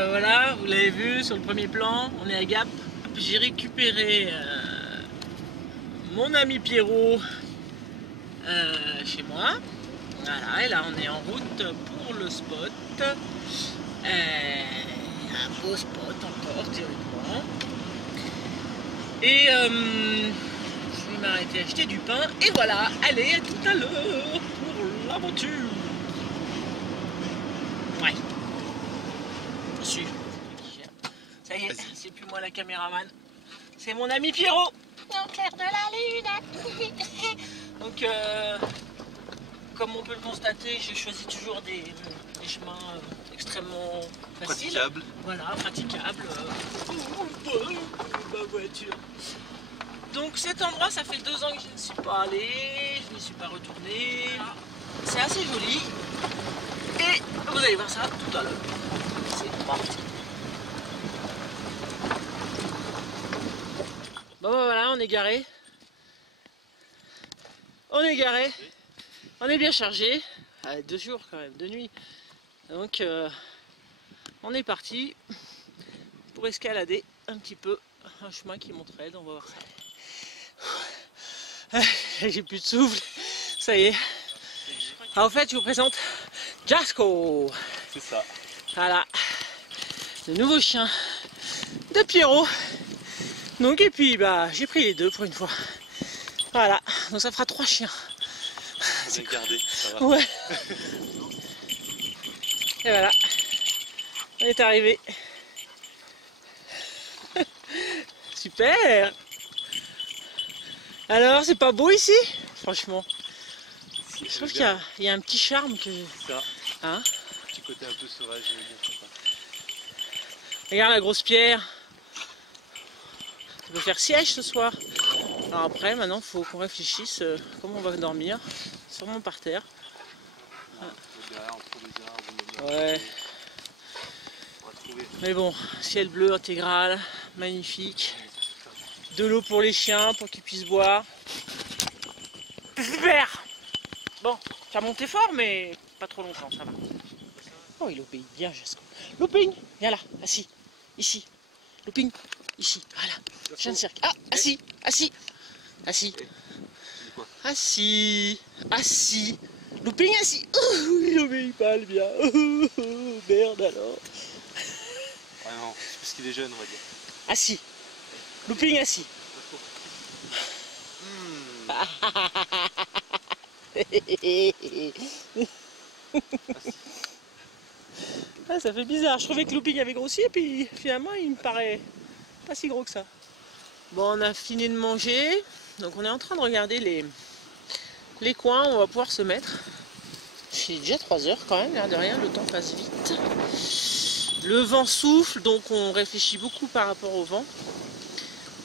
ben voilà, vous l'avez vu sur le premier plan, on est à Gap. J'ai récupéré mon ami Pierrot chez moi. Voilà, et là on est en route pour le spot. Un beau spot encore théoriquement. Et je vais m'arrêter acheter du pain. Et voilà, allez, à tout à l'heure pour l'aventure. Ouais. Suis. Ça y est, c'est plus moi la caméraman. C'est mon ami Pierrot. Au clair de la lune. Donc, comme on peut le constater, j'ai choisi toujours des chemins extrêmement faciles. Praticables. Voilà, praticables. Ma voiture. Donc cet endroit, ça fait 2 ans que je ne suis pas allée, je n'y suis pas retournée. C'est assez joli. Et vous allez voir ça tout à l'heure. C'est parti. Bon ben voilà, on est garé. On est garé. On est bien chargé. 2 jours quand même, 2 nuits. Donc on est parti pour escalader un petit peu un chemin qui monterait. On va voir ça. J'ai plus de souffle. Ça y est. Alors, en fait, je vous présente Jasco. C'est ça. Voilà. Le nouveau chien de Pierrot. Donc, et puis, bah, j'ai pris les 2 pour une fois. Voilà. Donc, ça fera 3 chiens. C'est gardé, ça va. Ouais. Et voilà. On est arrivé. Super. Alors, c'est pas beau ici? Franchement. Je trouve qu'il y a un petit charme que... Ça. Hein? Un petit côté un peu sauvage, bien sympa. Regarde la grosse pierre. On peut faire siège ce soir. Alors après, maintenant, il faut qu'on réfléchisse comment on va dormir. Sûrement par terre. Derrière, entre les arbres, Ouais. on va trouver. Mais bon, ciel bleu intégral, magnifique. De l'eau pour les chiens, pour qu'ils puissent boire. Super! Bon, tu as monté fort, mais pas trop longtemps, ça va. Oh, il obéit bien, Jasco. Looping, viens là, assis, ici. Looping, ici, voilà. Chien de cirque. Ah, assis, assis, assis. Assis, assis. Looping, assis. Oh, il obéit pas, le bien. Oh, merde alors. Ah non, c'est parce qu'il est jeune, on va dire. Assis. Looping, assis. Ah, ça fait bizarre, je trouvais que Looping avait grossi et puis finalement il me paraît pas si gros que ça. Bon, on a fini de manger, donc on est en train de regarder les coins où on va pouvoir se mettre. Il est déjà 3 heures quand même, l'air de rien, le temps passe vite. Le vent souffle, donc on réfléchit beaucoup par rapport au vent.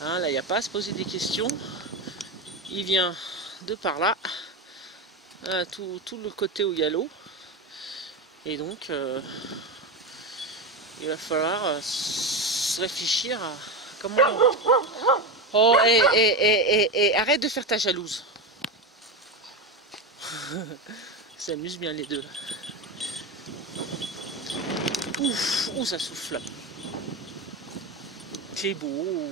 Hein, là il n'y a pas à se poser des questions. Il vient de par là, tout le côté où il y a l'eau. Et donc il va falloir se réfléchir à comment... Oh, arrête de faire ta jalouse. Ils s'amusent bien les deux. Ouf, ouh, ça souffle. C'est beau.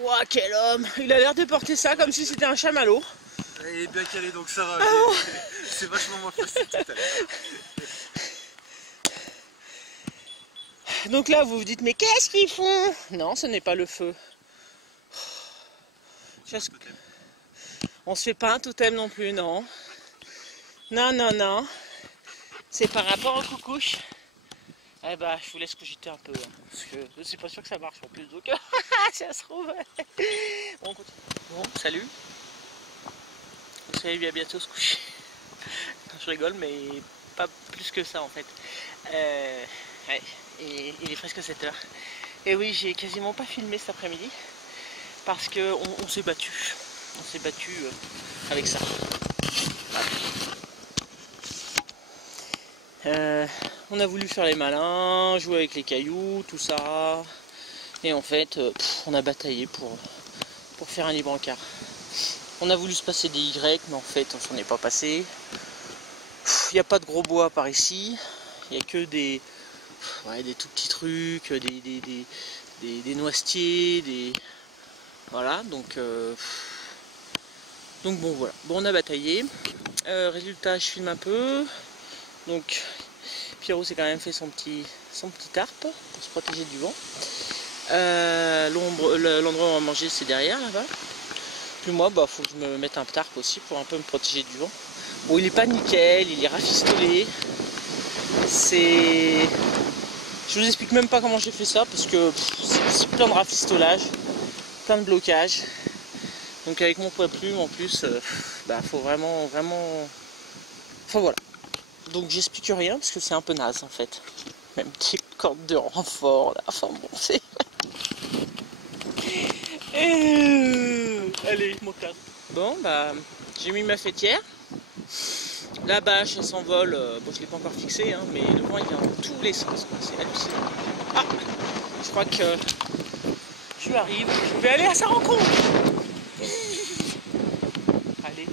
Ouah, quel homme! Il a l'air de porter ça comme si c'était un chamallow. Il est bien calé, donc ça va. Oh. C'est vachement moins facile tout à l'heure. Donc là, vous vous dites, mais qu'est-ce qu'ils font? Non, ce n'est pas le feu. On se fait pas un totem non plus, non. Non, non, non. C'est par rapport aux coucouches. Eh bah, je vous laisse cogiter un peu. Hein, parce que je suis pas sûr que ça marche en plus. Donc, ça se trouve. Bon, on continue. Bon, salut. On se réveille à bientôt se coucher. Je rigole, mais pas plus que ça en fait. Ouais, et il est presque 7 heures. Et oui, j'ai quasiment pas filmé cet après-midi. Parce qu'on s'est battu. On s'est battu avec ça. On a voulu faire les malins, jouer avec les cailloux, tout ça. Et en fait, on a bataillé pour faire un libre encart. On a voulu se passer des Y, mais en fait, on s'en est pas passé. Il n'y a pas de gros bois par ici. Il n'y a que des tout petits trucs, des noisetiers, voilà, donc bon voilà. Bon, on a bataillé. Résultat, je filme un peu. Donc Pierrot s'est quand même fait son petit tarp pour se protéger du vent. L'endroit où on va manger, c'est derrière là-bas. Puis moi, faut que je me mette un tarp aussi pour un peu me protéger du vent. Bon, il est pas nickel, il est rafistolé. Je vous explique même pas comment j'ai fait ça parce que c'est plein de rafistolage, plein de blocage. Donc avec mon poids plume en plus, faut vraiment. Enfin voilà. Donc j'explique rien parce que c'est un peu naze en fait. Même des cordes de renfort là. Enfin bon, c'est. Allez, mon casque. Bon j'ai mis ma fêtière. La bâche elle s'envole, je l'ai pas encore fixée, mais le vent il vient dans tous les sens, c'est hallucinant. Ah, je crois que je arrive, je vais aller à sa rencontre. Allez,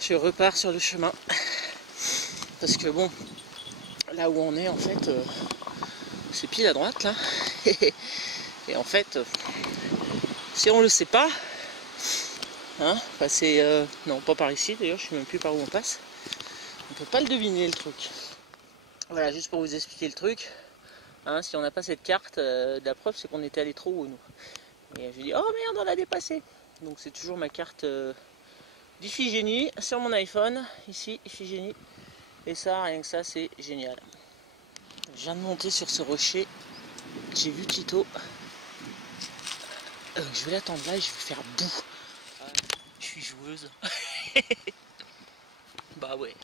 je repars sur le chemin. Parce que bon, là où on est en fait, c'est pile à droite là. Et en fait, si on le sait pas, passer, non pas par ici d'ailleurs, je sais même plus par où on passe, on peut pas le deviner le truc. Voilà, juste pour vous expliquer le truc, si on n'a pas cette carte, la preuve c'est qu'on était allé trop haut nous. Et je dis oh merde, on l'a dépassé. Donc c'est toujours ma carte d'Iphigénie sur mon iPhone, ici Iphigénie, et ça, rien que ça, c'est génial. Je viens de monter sur ce rocher, j'ai vu Tito, je vais l'attendre là et je vais faire boue. Je suis joueuse. Bah ouais.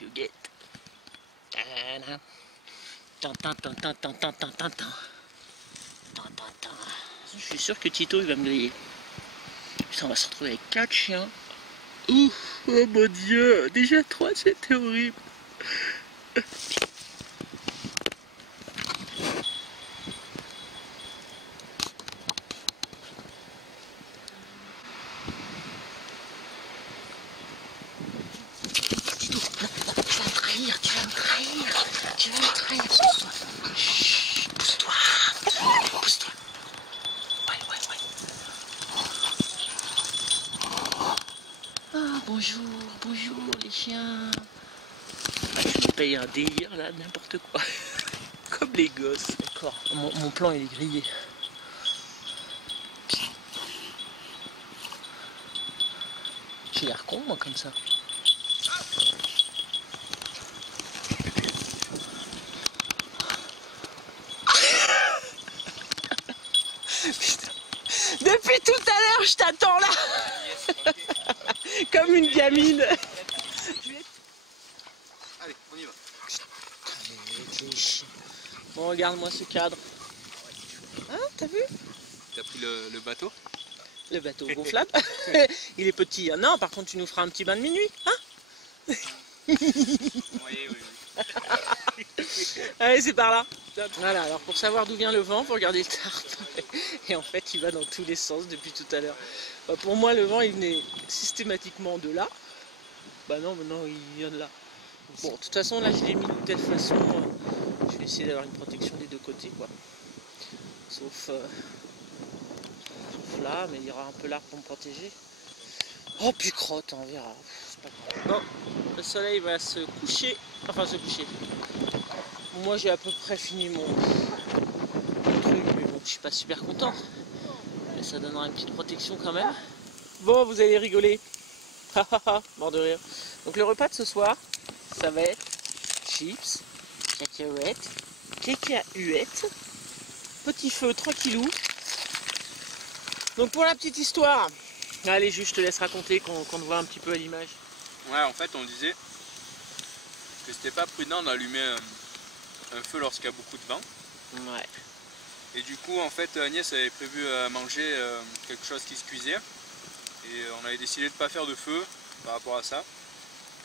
Je guette. Je suis sûr que Tito il va me griller. Putain, on va se retrouver avec 4 chiens. Ouh, oh mon dieu, déjà 3 c'était horrible. Tu vas me trahir. Chut, pousse-toi. Pousse-toi. Ouais. Ah, bonjour les chiens. Je me paye un délire là, n'importe quoi. Comme les gosses. D'accord, mon plan il est grillé. J'ai l'air con moi comme ça. Putain. Depuis tout à l'heure je t'attends là. Comme une gamine. Allez, on y va. Bon, regarde-moi ce cadre. T'as vu? T'as pris le bateau? Le bateau gonflable. Il est petit. Non, par contre, tu nous feras un petit bain de minuit. Oui. Allez, c'est par là. Voilà, alors pour savoir d'où vient le vent, faut regarder le tarp. Et en fait, il va dans tous les sens depuis tout à l'heure. Pour moi, le vent, il venait systématiquement de là. Bah non, maintenant, il vient de là. Bon, de toute façon, là, je l'ai mis de telle façon. Je vais essayer d'avoir une protection des deux côtés, quoi. Sauf là, mais il y aura un peu l'arbre pour me protéger. Oh, puis crotte, on verra. C'est pas grave. Bon, le soleil va se coucher. Enfin, se coucher. Moi, j'ai à peu près fini mon truc, mais bon, je suis pas super content. Mais ça donnera une petite protection quand même. Bon, vous allez rigoler. Mort de rire. Donc, le repas de ce soir, ça va être chips, cacahuètes, petit feu tranquillou. Donc pour la petite histoire, allez, juste je te laisse raconter qu'on voit un petit peu à l'image. Ouais, en fait on disait que c'était pas prudent d'allumer un feu lorsqu'il y a beaucoup de vent. Ouais. Et du coup en fait Agnès avait prévu manger quelque chose qui se cuisait. Et on avait décidé de ne pas faire de feu par rapport à ça.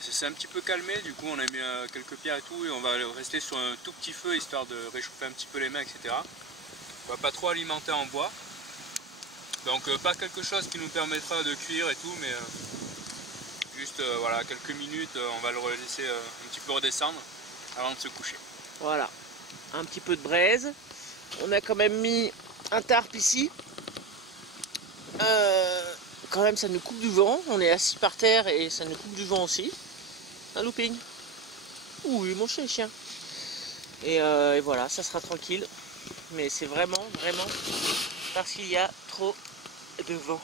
Ça s'est un petit peu calmé, du coup on a mis quelques pierres et tout, et on va rester sur un tout petit feu histoire de réchauffer un petit peu les mains, etc. On va pas trop alimenter en bois. Donc pas quelque chose qui nous permettra de cuire et tout, mais juste voilà, quelques minutes, on va le laisser un petit peu redescendre avant de se coucher. Voilà, un petit peu de braise. On a quand même mis un tarp ici. Quand même ça nous coupe du vent. On est assis par terre et ça nous coupe du vent aussi. Un looping. Ouh, il est manché le chien. Et voilà, ça sera tranquille. Mais c'est vraiment parce qu'il y a trop de vent.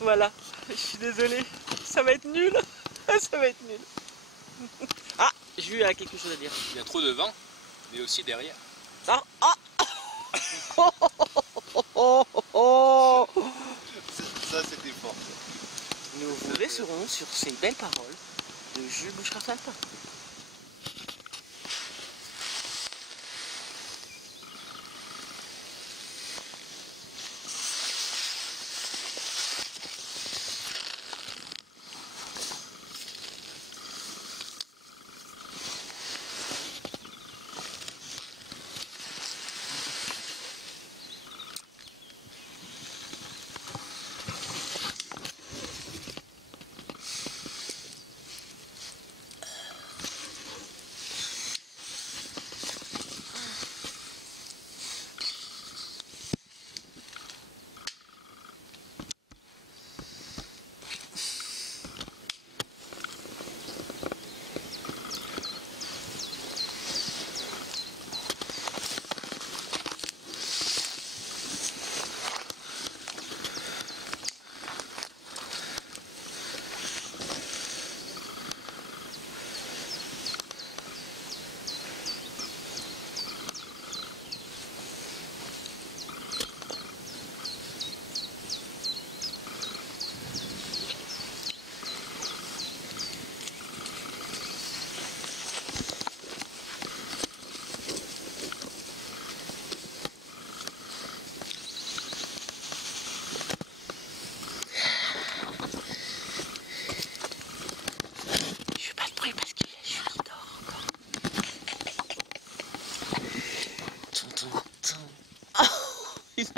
Voilà, je suis désolée. Ça va être nul. Ça va être nul. Ah, Jules a quelque chose à dire. Il y a trop de vent, mais aussi derrière. Ah, ah. Ça c'était fort. Nous vous laisserons sur ces belles paroles de Jules Bouchard-Salpin.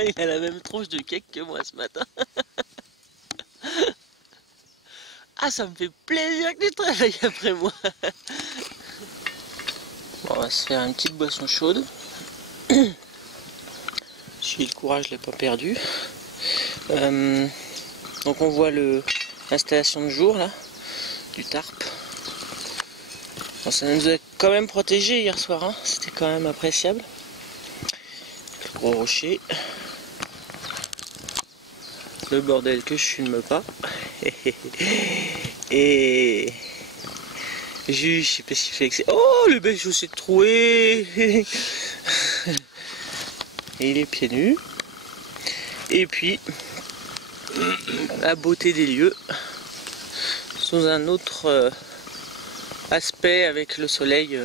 Il a la même tronche de cake que moi ce matin. Ah, ça me fait plaisir que tu te réveilles après moi. Bon, on va se faire une petite boisson chaude. Si le courage, je l'ai pas perdu. Donc on voit l'installation de jour là, du tarp. Bon, ça nous a quand même protégé hier soir, hein. C'était quand même appréciable. Le gros rocher. Le bordel que je filme pas. Et je sais pas s'il fait excès. Oh, le bel chaussette troué. Et il est pieds nus. Et puis la beauté des lieux sous un autre aspect avec le soleil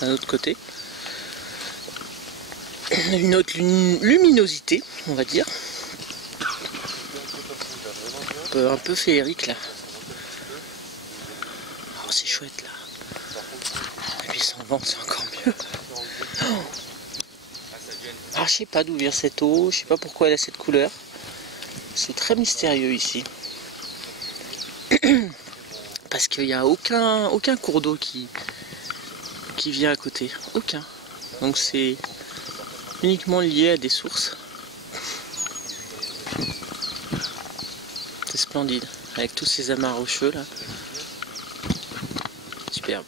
d'un autre côté. Une autre luminosité, on va dire. Un peu féerique là. Oh, c'est chouette là. Et puis sans vent, c'est encore mieux. Oh. Alors, je sais pas d'où vient cette eau, je sais pas pourquoi elle a cette couleur. C'est très mystérieux ici. Parce qu'il n'y a aucun cours d'eau qui vient à côté. Aucun. Donc c'est uniquement lié à des sources. C'est splendide. Avec tous ces amas rocheux là. Superbe.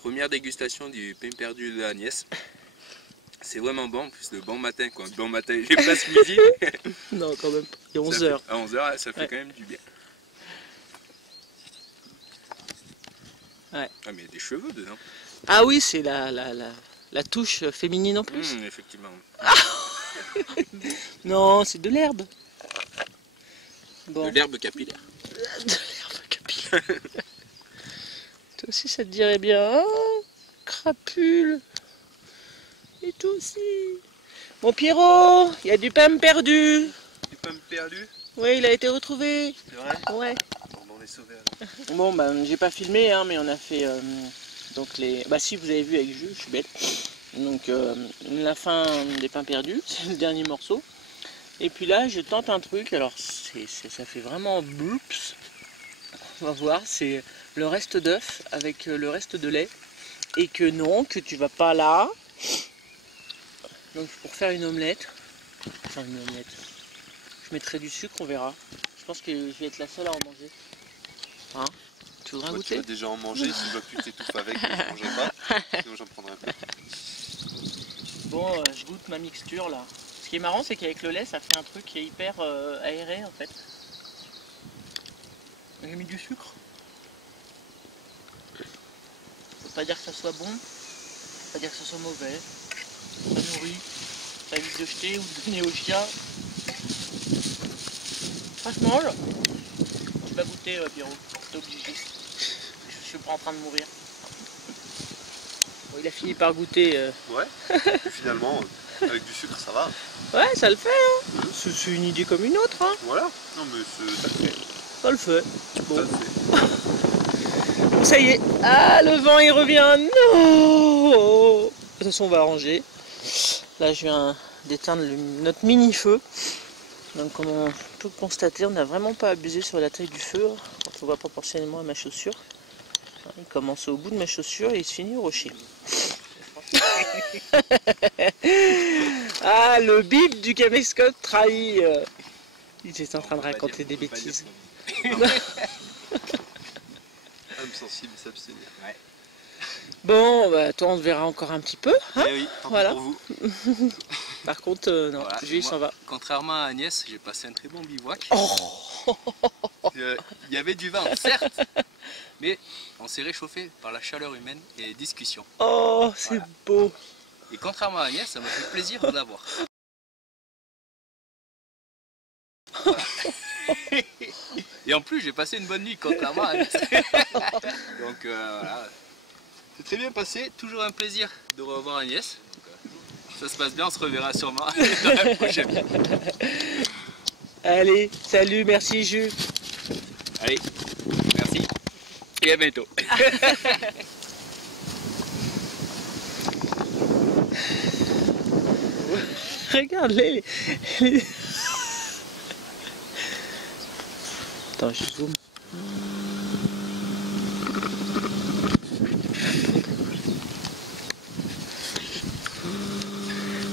Première dégustation du pain perdu de Agnès. C'est vraiment bon, en plus le bon matin quoi. Bon matin, j'ai presque midi. Non, quand même pas. Il est 11h. À 11h, ça fait Ouais. quand même du bien. Ouais. Ah mais il y a des cheveux dedans. Ah oui, c'est la touche féminine en plus. Effectivement. Non, c'est de l'herbe. Bon. De l'herbe capillaire. De l'herbe capillaire. Toi aussi, ça te dirait bien. Oh, crapule. Et toi aussi. Bon, Pierrot, il y a du pain perdu. Du pain perdu, Oui, il a été retrouvé. c'est vrai? Ouais. Bon, on est sauvés alors. Bon, bah, j'ai pas filmé, hein, mais on a fait donc les. Bah, si vous avez vu avec Jules, je suis bête. Donc, la fin des pains perdus, c'est le dernier morceau. Et puis là, je tente un truc, alors ça fait vraiment bloops. On va voir, c'est le reste d'œuf avec le reste de lait. Et que non, que tu vas pas là. Donc pour faire une omelette, enfin une omelette, je mettrai du sucre, on verra. Je pense que je vais être la seule à en manger. Hein? Tu voudrais goûter? Tu vas déjà en manger, si je vois que tu t'étouffes avec, je ne mangerai pas. Sinon j'en prendrai un peu. Bon, je goûte ma mixture là. Ce qui est marrant, c'est qu'avec le lait, ça fait un truc qui est hyper aéré en fait. J'ai mis du sucre. Ça veut pas dire que ça soit bon, ça veut pas dire que ça soit mauvais. Ça nourrit, ça évite de jeter ou de donner au chien. Ça se mange. Tu vas goûter, Biro, t'es obligé. Je suis pas en train de mourir. Bon, il a fini par goûter. Ouais, et finalement, avec du sucre ça va. Ouais, ça le fait, hein. C'est une idée comme une autre, hein. Voilà, non mais ça le fait. Ça le fait. Bon. Ça le fait. Ça y est. Ah, le vent il revient. Non. De toute façon, on va arranger. Là, je viens d'éteindre notre mini-feu. Donc, comme on peut constater, on n'a vraiment pas abusé sur la taille du feu. Quand on voit proportionnellement à ma chaussure. Il commence au bout de ma chaussure et il se finit au rocher. Ah, le bip du caméscope trahi. Il était en train de raconter des bêtises. Âme sensible, s'abstenir. Ouais. Bon, bah, toi, on te verra encore un petit peu. Hein, Eh oui, tant pis voilà. pour vous. Par contre, non, Voilà, lui, il moi, s'en va. Contrairement à Agnès, j'ai passé un très bon bivouac. Oh. Il y avait du vent, certes, mais on s'est réchauffé par la chaleur humaine et les discussions. Oh, c'est Voilà. beau. Et contrairement à Agnès, ça m'a fait plaisir de l'avoir. Voilà. Et en plus, j'ai passé une bonne nuit, contrairement à Agnès. Donc voilà. C'est très bien passé, toujours un plaisir de revoir Agnès. Ça se passe bien, on se reverra sûrement dans la prochaine. Allez, salut, merci Jules. Allez, merci et à bientôt. Regarde-les. Attends, je zoome.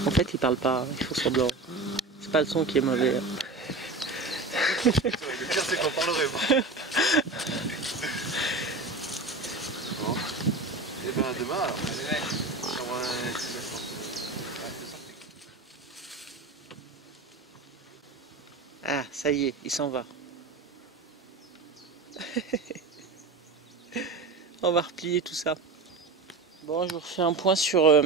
En fait, ils parlent pas, ils font semblant. C'est pas le son qui est mauvais. Le pire c'est qu'on parlerait pas. Bon. Et ben demain alors. Sur un estimation. Ah, ça y est, il s'en va. On va replier tout ça. Bon, je vous refais un point sur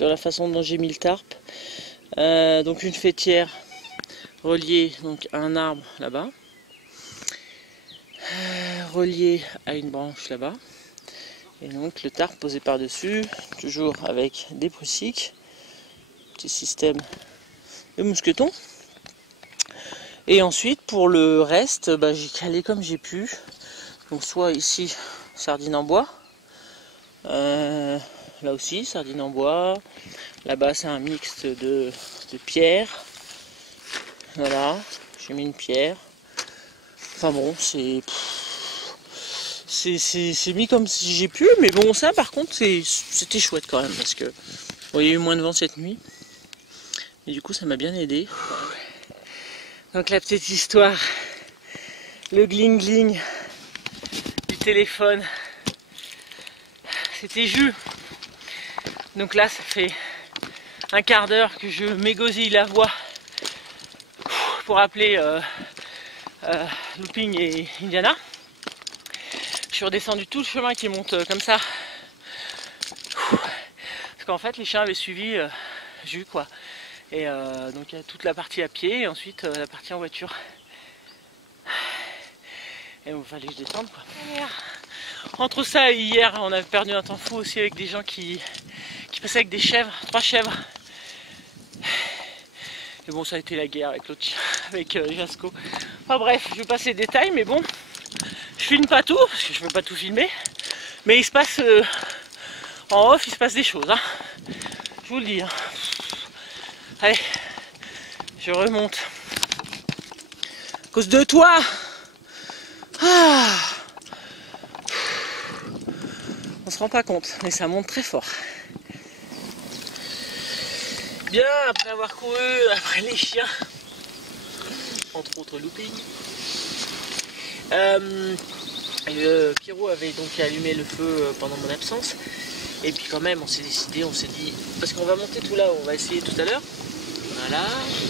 la façon dont j'ai mis le tarp. Donc une faîtière reliée donc, à un arbre là-bas. Reliée à une branche là-bas. Et donc le tarp posé par-dessus, toujours avec des prussiques. Petit système de mousqueton. Et ensuite pour le reste, bah, j'ai calé comme j'ai pu. Donc soit ici, sardine en bois. Là aussi, sardine en bois. Là-bas, c'est un mixte de pierres. Voilà, j'ai mis une pierre. Enfin bon, c'est mis comme si j'ai pu. Mais bon, ça par contre, c'était chouette quand même. Parce que bon, il y a eu moins de vent cette nuit. Et du coup, ça m'a bien aidé. Donc la petite histoire. Le gling-gling du téléphone. C'était Jules. Donc là, ça fait un quart d'heure que je m'égosille la voix pour appeler Looping et Indiana. Je suis redescendu tout le chemin qui monte comme ça. Parce qu'en fait, les chiens avaient suivi Jules, quoi. Et donc il y a toute la partie à pied et ensuite la partie en voiture. Et il fallait que je descende, quoi. Entre ça et hier, on avait perdu un temps fou aussi avec des gens qui passaient avec des chèvres, 3 chèvres. Et bon, ça a été la guerre avec l'autre chien, avec Jasco. Enfin bref, je vais passer les détails, mais bon, je filme pas tout, parce que je veux pas tout filmer. Mais il se passe, en off, il se passe des choses, hein. Je vous le dis. Hein. Allez, Je remonte. À cause de toi. Ah. On se rend pas compte, mais ça monte très fort. Bien, après avoir couru après les chiens, entre autres looping, Pierrot avait donc allumé le feu pendant mon absence. Et puis quand même on s'est décidé, on s'est dit, parce qu'on va monter tout là, on va essayer tout à l'heure. Voilà,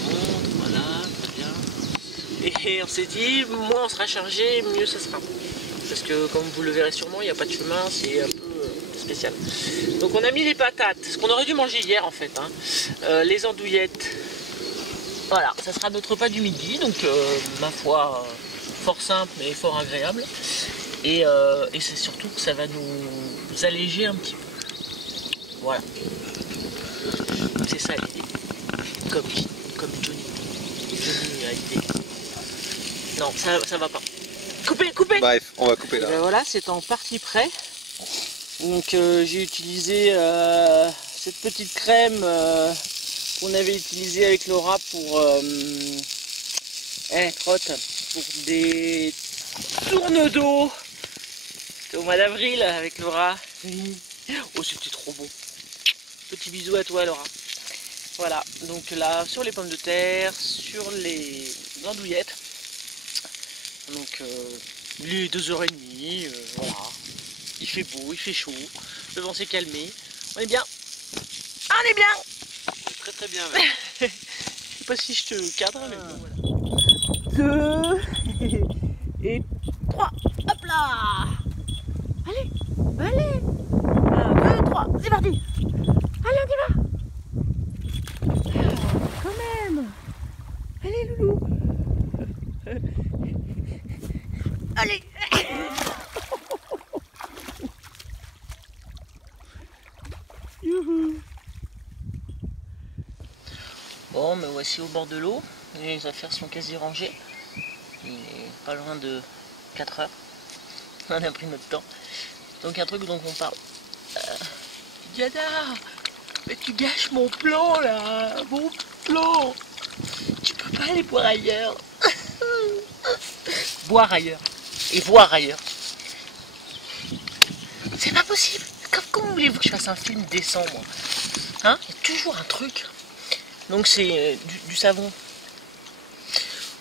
on monte, voilà, très bien. Et on s'est dit, moins on sera chargé, mieux ça sera. Parce que comme vous le verrez sûrement, il n'y a pas de chemin, c'est un peu spécial. Donc on a mis les patates, ce qu'on aurait dû manger hier en fait, hein. Les andouillettes. Voilà, ça sera notre repas du midi, donc ma foi, fort simple mais fort agréable. Et c'est surtout que ça va nous alléger un petit peu. Voilà. C'est ça l'idée. Comme Johnny a l'idée. Non, ça va pas. Coupez. Bref, on va couper là. Ben voilà, c'est en partie prêt. Donc j'ai utilisé cette petite crème qu'on avait utilisée avec Laura pour pour des tournes d'eau. C'était au mois d'avril avec Laura. Oh, c'était trop beau. Petit bisou à toi, Laura. Voilà, donc là, sur les pommes de terre, sur les andouillettes. Donc, il est 2h30, voilà. Il fait beau, il fait chaud. Le vent s'est calmé. On est bien. Ah, on est bien. Très bien. Je sais pas si je te cadre, mais bon, voilà. 2 et 3. Hop là. Allez. 1, 2, 3, c'est parti. Allez, on y va. Quand même. Allez, loulou. Allez. Youhou. Bon, me voici au bord de l'eau. Les affaires sont quasi rangées. Il est pas loin de 4 heures. On a pris notre temps. Donc un truc dont on parle. Diana, mais tu gâches mon plan là, mon plan. Tu peux pas aller boire ailleurs. Boire ailleurs et voir ailleurs. C'est pas possible. Comment voulez-vous que je fasse un film décent, moi? Hein? Il y a toujours un truc. Donc c'est du savon.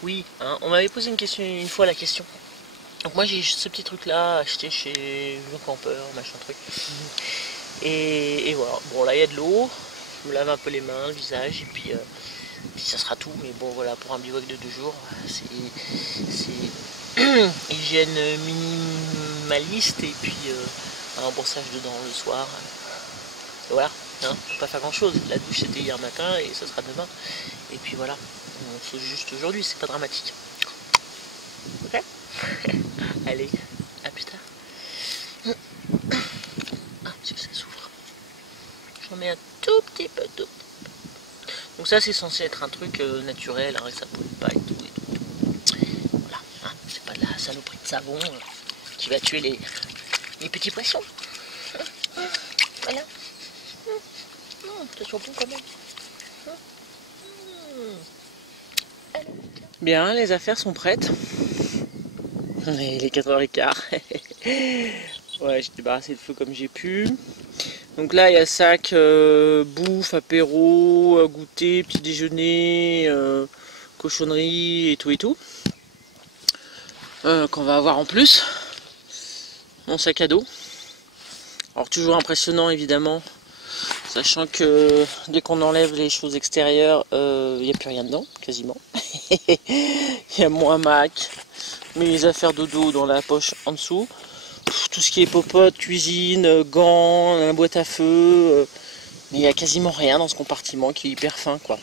Oui, hein, on m'avait posé une fois la question. Donc moi j'ai ce petit truc là acheté chez le campeur, machin truc. Et voilà, bon là il y a de l'eau, je me lave un peu les mains, le visage, et puis ça sera tout. Mais bon voilà, pour un bivouac de 2 jours, c'est hygiène minimaliste, et puis un remboursage dedans le soir. Et voilà, hein, je peux pas faire grand chose. La douche c'était hier matin et ça sera demain. Et puis voilà, c'est juste aujourd'hui, c'est pas dramatique. Ok. Allez, à plus tard. Ah, si ça s'ouvre. J'en mets un tout petit peu, tout. Donc ça c'est censé être un truc naturel, hein, et ça pollue pas et tout. Voilà, hein, c'est pas de la saloperie de savon qui va tuer les petits poissons. Voilà. Ça sent bon quand même. Bien, les affaires sont prêtes. Il est 4h15. Ouais, j'ai débarrassé le feu comme j'ai pu. Donc là, il y a sac, bouffe, apéro, goûter, petit déjeuner, cochonnerie et tout. Qu'on va avoir en plus. Mon sac à dos. Alors toujours impressionnant évidemment. Sachant que dès qu'on enlève les choses extérieures, il n'y a plus rien dedans, quasiment. Il y a mon hamac, mes affaires dodo dans la poche en dessous. Tout ce qui est popote, cuisine, gants, la boîte à feu. Il n'y a quasiment rien dans ce compartiment qui est hyper fin, quoi.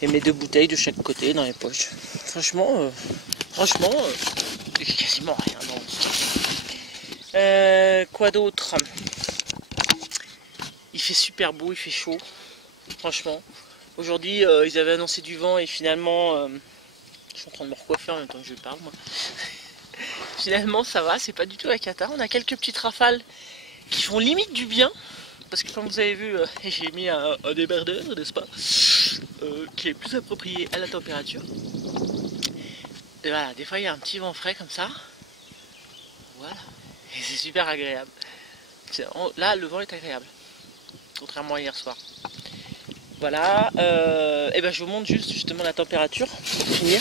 Et mes 2 bouteilles de chaque côté dans les poches. Franchement, il n'y a quasiment rien dans quoi d'autre? Il fait super beau, il fait chaud, franchement. Aujourd'hui, ils avaient annoncé du vent et finalement, je suis en train de me recoiffer en même temps que je parle, moi. Finalement, ça va, c'est pas du tout la cata. On a quelques petites rafales qui font limite du bien. Parce que comme vous avez vu, j'ai mis un débardeur, n'est-ce pas? qui est plus approprié à la température. Et voilà, des fois il y a un petit vent frais comme ça. Voilà, et c'est super agréable. Là, le vent est agréable, contrairement à hier soir. Voilà, et ben je vous montre justement la température pour finir.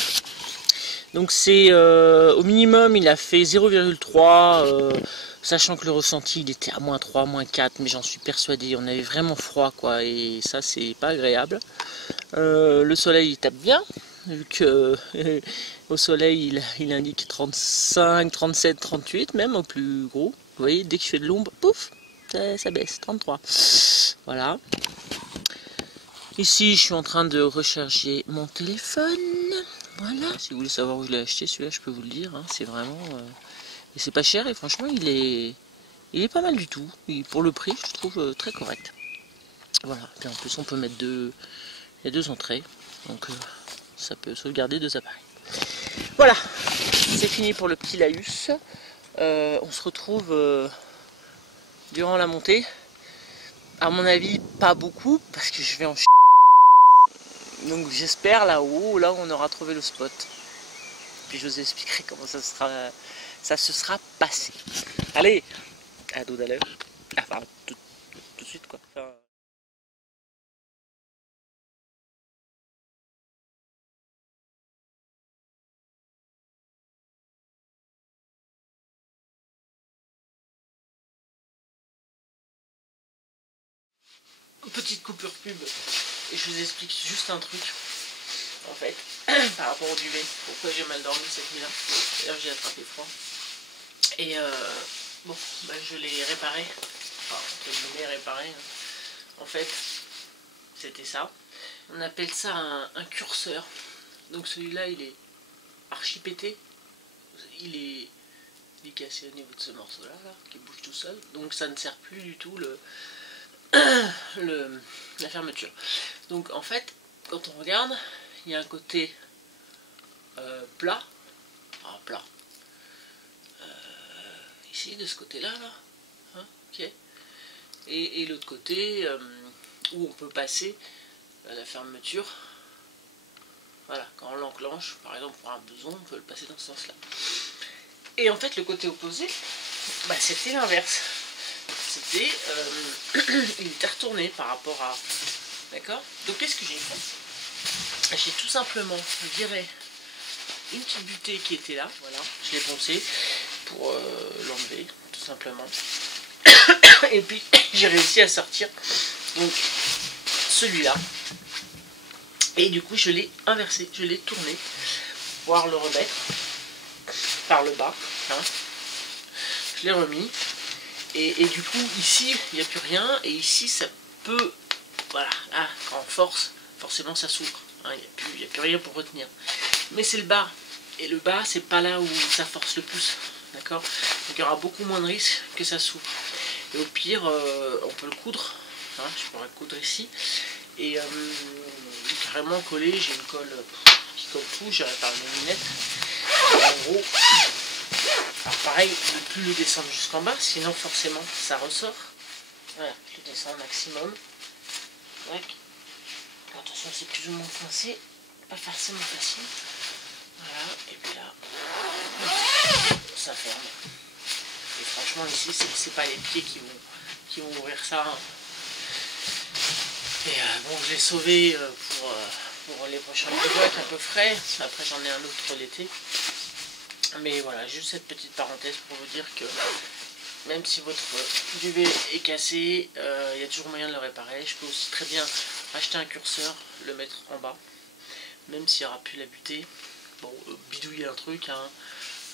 Donc c'est au minimum, il a fait 0,3, sachant que le ressenti il était à -3, -4, mais j'en suis persuadé, on avait vraiment froid quoi, et ça c'est pas agréable. Le soleil il tape bien, vu que au soleil il indique 35, 37, 38 même au plus gros. Vous voyez, dès que je fais de l'ombre, pouf, ça baisse, 33. Voilà. Ici je suis en train de recharger mon téléphone. Voilà. Si vous voulez savoir où je l'ai acheté, celui-là je peux vous le dire, hein, c'est vraiment... Et c'est pas cher et franchement il est pas mal du tout. Et pour le prix je trouve très correct. Voilà, et en plus on peut mettre il y a 2 entrées, donc ça peut sauvegarder 2 appareils. Voilà, c'est fini pour le petit laïus. On se retrouve durant la montée. À mon avis, pas beaucoup, parce que je vais en donc j'espère là-haut, là où on aura trouvé le spot. Puis je vous expliquerai comment ça se sera passé. Allez, à tout à l'heure. Enfin, tout de suite quoi. Enfin, petite coupure pub et je vous explique juste un truc en fait par rapport au duvet, pourquoi j'ai mal dormi cette nuit là. D'ailleurs j'ai attrapé froid et bon bah, je l'ai réparé, enfin je l'ai réparé hein. En fait c'était ça, on appelle ça un curseur. Donc celui-là il est archi pété, il est cassé au niveau de ce morceau là, qui bouge tout seul, donc ça ne sert plus du tout la fermeture. Donc en fait quand on regarde il y a un côté plat, plat ici de ce côté là, hein, ok, et l'autre côté où on peut passer la fermeture. Voilà, quand on l'enclenche par exemple pour un besoin on peut le passer dans ce sens là. Et en fait le côté opposé bah, c'était l'inverse. C'était il était retourné par rapport à... D'accord. Donc qu'est-ce que j'ai fait? J'ai tout simplement viré une petite butée qui était là, voilà, je l'ai poncé pour l'enlever, tout simplement. Et puis j'ai réussi à sortir donc celui-là. Et du coup je l'ai inversé, je l'ai tourné pour pouvoir le remettre par le bas. Hein. Je l'ai remis. Et du coup ici il n'y a plus rien et ici ça peut, voilà, là quand on force forcément ça s'ouvre, hein, il n'y a plus rien pour retenir, mais c'est le bas et le bas c'est pas là où ça force le plus, d'accord, donc il y aura beaucoup moins de risques que ça s'ouvre. Et au pire on peut le coudre, hein, je pourrais le coudre ici et carrément coller. J'ai une colle qui colle tout, j'ai réparé mes lunettes et en gros. Alors pareil, ne plus le descendre jusqu'en bas, sinon forcément ça ressort. Voilà, je le descends au maximum. Attention, c'est plus ou moins coincé, pas forcément facile. Voilà, et puis là, ça ferme. Et franchement ici, c'est pas les pieds qui vont ouvrir ça. Hein. Et bon, je l'ai sauvé pour les prochains bivouacs un peu frais. Après j'en ai un autre l'été. Mais voilà, juste cette petite parenthèse pour vous dire que même si votre duvet est cassé, il y a toujours moyen de le réparer. Je peux aussi très bien acheter un curseur, le mettre en bas, même s'il n'y aura plus la butée. Bon, bidouiller un truc, hein.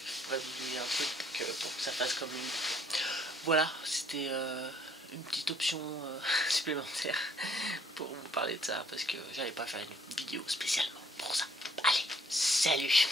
Je pourrais bidouiller un truc pour que ça fasse comme une... Voilà, c'était une petite option supplémentaire pour vous parler de ça, parce que j'allais pas faire une vidéo spécialement pour ça. Allez, salut!